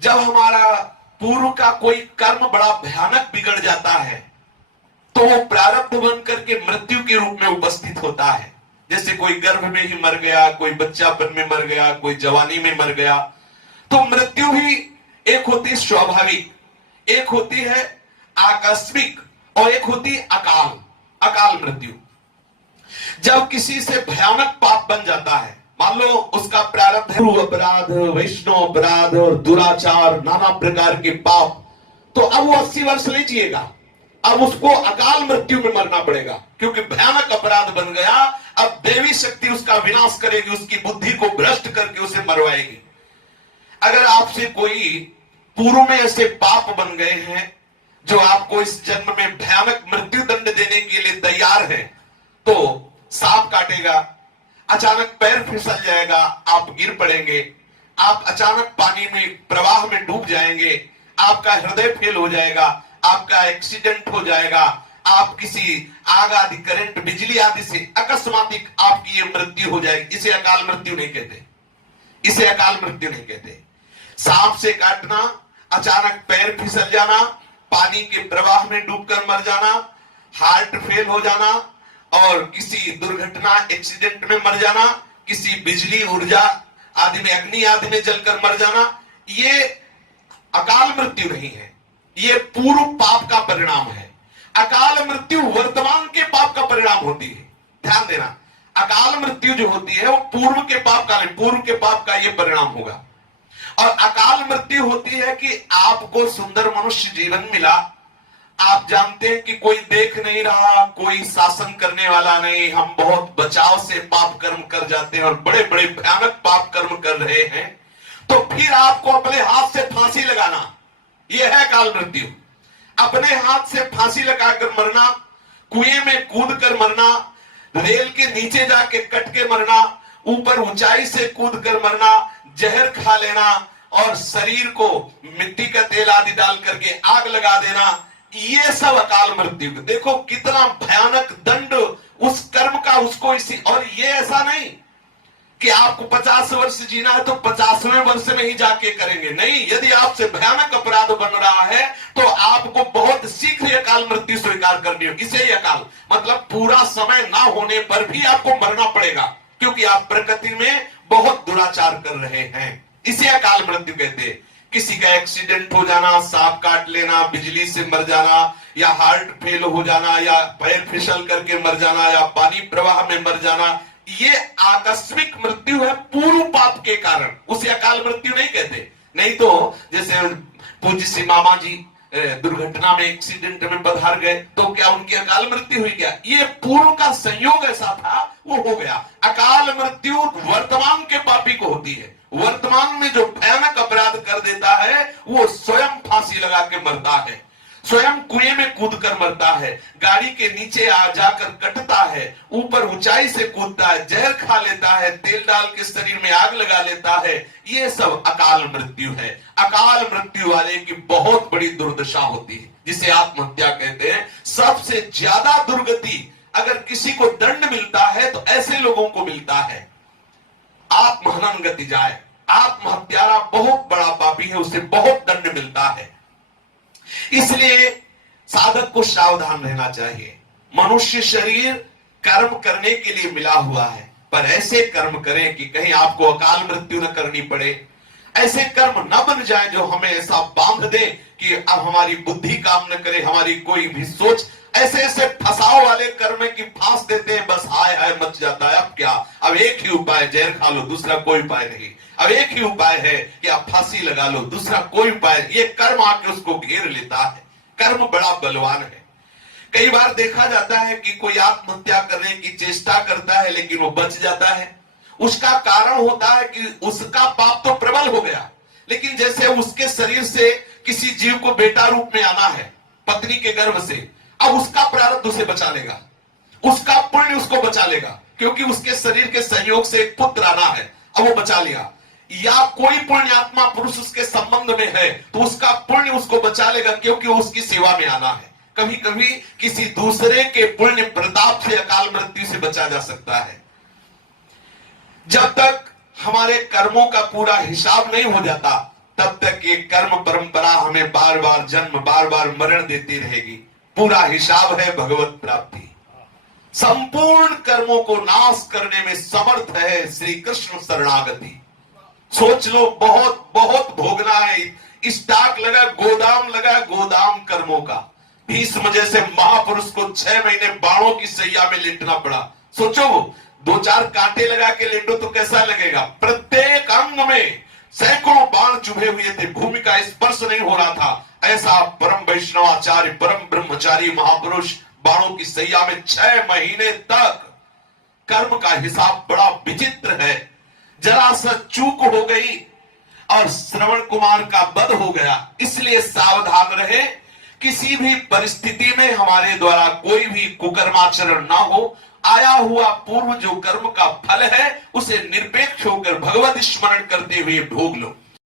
जब हमारा पूर्व का कोई कर्म बड़ा भयानक बिगड़ जाता है तो वो प्रारब्ध बन करके मृत्यु के रूप में उपस्थित होता है। जैसे कोई गर्भ में ही मर गया, कोई बच्चापन में मर गया, कोई जवानी में मर गया। तो मृत्यु भी एक होती है स्वाभाविक, एक होती है आकस्मिक और एक होती है अकाल, अकाल मृत्यु। जब किसी से भयानक पाप बन जाता है, मान लो उसका प्रारब्ध है अपराध, वैष्णव अपराध और दुराचार, नाना प्रकार के पाप, तो अब वो 80 वर्ष नहीं जिएगा, अब उसको अकाल मृत्यु में मरना पड़ेगा, क्योंकि भयानक अपराध बन गया। अब देवी शक्ति उसका विनाश करेगी, उसकी बुद्धि को भ्रष्ट करके उसे मरवाएगी। अगर आपसे कोई पूर्व में ऐसे पाप बन गए हैं जो आपको इस जन्म में भयानक मृत्यु दंड देने के लिए तैयार है, तो सांप काटेगा, अचानक पैर फिसल जाएगा, आप गिर पड़ेंगे, आप अचानक पानी में प्रवाह में डूब जाएंगे, आपका हृदय फेल हो जाएगा, आपका एक्सीडेंट हो जाएगा, आप किसी आग आदि, करंट, बिजली आदि से अकस्मात आपकी ये मृत्यु हो जाएगी। इसे अकाल मृत्यु नहीं कहते, इसे अकाल मृत्यु नहीं कहते। सांप से काटना, अचानक पैर फिसल जाना, पानी के प्रवाह में डूबकर मर जाना, हार्ट फेल हो जाना और किसी दुर्घटना एक्सीडेंट में मर जाना, किसी बिजली ऊर्जा आदि में, अग्नि आदि में जलकर मर जाना, ये अकाल मृत्यु नहीं है, ये पूर्व पाप का परिणाम है। अकाल मृत्यु वर्तमान के पाप का परिणाम होती है। ध्यान देना, अकाल मृत्यु जो होती है वो पूर्व के पाप का नहीं, पूर्व के पाप का ये परिणाम होगा। और अकाल मृत्यु होती है कि आपको सुंदर मनुष्य जीवन मिला, आप जानते हैं कि कोई देख नहीं रहा, कोई शासन करने वाला नहीं, हम बहुत बचाव से पाप कर्म कर जाते हैं और बड़े बड़े भयानक पाप कर्म कर रहे हैं, तो फिर आपको अपने हाथ से फांसी लगाना, यह है अकाल मृत्यु। अपने हाथ से फांसी लगाकर मरना, कुएं में कूद कर मरना, रेल के नीचे जाके कट के मरना, ऊपर ऊंचाई से कूद कर मरना, जहर खा लेना और शरीर को मिट्टी का तेल आदि डाल करके आग लगा देना, ये सब अकाल मृत्यु। देखो कितना भयानक दंड उस कर्म का उसको इसी। और ये ऐसा नहीं कि आपको 50 वर्ष जीना है तो 50वें वर्ष में ही जाके करेंगे, नहीं। यदि आपसे भयानक अपराध बन रहा है तो आपको बहुत शीघ्र अकाल मृत्यु स्वीकार करनी हो। इसे ही अकाल मतलब पूरा समय ना होने पर भी आपको मरना पड़ेगा, क्योंकि आप प्रकृति में बहुत दुराचार कर रहे हैं। इसे अकाल मृत्यु कहते हैं। किसी का एक्सीडेंट हो जाना, सांप काट लेना, बिजली से मर जाना, या हार्ट फेल हो जाना, या पैर फिसल करके मर जाना, या पानी प्रवाह में मर जाना, ये आकस्मिक मृत्यु है पूर्व पाप के कारण, उसे अकाल मृत्यु नहीं कहते। नहीं तो जैसे पूज्य श्री मामा जी दुर्घटना में, एक्सीडेंट में पधार गए, तो क्या उनकी अकाल मृत्यु हुई? क्या ये पूर्व का संयोग ऐसा था, वो हो गया। अकाल मृत्यु वर्तमान के पापी को होती है। वर्तमान में जो भयानक अपराध कर देता है वो स्वयं फांसी लगा के मरता है, स्वयं कुएं में कूद कर मरता है, गाड़ी के नीचे आ जाकर कटता है, ऊपर ऊंचाई से कूदता है, जहर खा लेता है, तेल डाल के शरीर में आग लगा लेता है, ये सब अकाल मृत्यु है। अकाल मृत्यु वाले की बहुत बड़ी दुर्दशा होती है, जिसे आत्महत्या कहते हैं। सबसे ज्यादा दुर्गति अगर किसी को दंड मिलता है तो ऐसे लोगों को मिलता है, आत्महनन गति जाए। आत्महत्यारा बहुत बड़ा पापी है, उसे बहुत दंड मिलता है। इसलिए साधक को सावधान रहना चाहिए। मनुष्य शरीर कर्म करने के लिए मिला हुआ है, पर ऐसे कर्म करें कि कहीं आपको अकाल मृत्यु न करनी पड़े। ऐसे कर्म न बन जाए जो हमें ऐसा बांध दे कि अब हमारी बुद्धि काम न करे, हमारी कोई भी सोच। ऐसे ऐसे फसाव वाले कर्म की फांस देते हैं, बस हाय हाय मच जाता है। अब क्या, अब एक ही उपाय, जहर खा लो, दूसरा कोई उपाय नहीं। अब एक ही उपाय है कि आप फांसी लगा लो, दूसरा कोई उपाय। ये कर्म आके उसको घेर लेता है। कर्म बड़ा बलवान है। कई बार देखा जाता है कि कोई आत्महत्या करने की चेष्टा करता है लेकिन वो बच जाता है। उसका कारण होता है कि उसका पाप तो प्रबल हो गया, लेकिन जैसे उसके शरीर से किसी जीव को बेटा रूप में आना है पत्नी के गर्भ से, अब उसका प्रारब्ध उसे बचा लेगा, उसका पुण्य उसको बचा लेगा, क्योंकि उसके शरीर के संयोग से एक पुत्र आना है, अब वो बचा लिया। या कोई पुण्यात्मा पुरुष उसके संबंध में है तो उसका पुण्य उसको बचा लेगा, क्योंकि वो उसकी सेवा में आना है। कभी कभी किसी दूसरे के पुण्य प्रताप से अकाल मृत्यु से बचा जा सकता है। जब तक हमारे कर्मों का पूरा हिसाब नहीं हो जाता तब तक ये कर्म परंपरा हमें बार बार जन्म बार बार मरण देती रहेगी। पूरा हिसाब है भगवत प्राप्ति। संपूर्ण कर्मों को नाश करने में समर्थ है श्री कृष्ण शरणागति। सोच लो, बहुत बहुत भोगना है। स्टॉक लगा, गोदाम कर्मों का। भीष्म जैसे महापुरुष को 6 महीने बाणों की सैया में लेटना पड़ा। सोचो, 2-4 कांटे लगा के लेटो तो कैसा लगेगा। प्रत्येक अंग में सैकड़ों बाण चुभे हुए थे, भूमि का स्पर्श नहीं हो रहा था। ऐसा परम वैष्णवाचार्य, परम ब्रह्मचारी महापुरुष बाणों की सैया में 6 महीने तक। कर्म का हिसाब बड़ा विचित्र है। जरा सा चूक हो गई और श्रवण कुमार का वध हो गया। इसलिए सावधान रहे, किसी भी परिस्थिति में हमारे द्वारा कोई भी कुकर्माचरण ना हो। आया हुआ पूर्व जो कर्म का फल है उसे निरपेक्ष होकर भगवत स्मरण करते हुए भोग लो।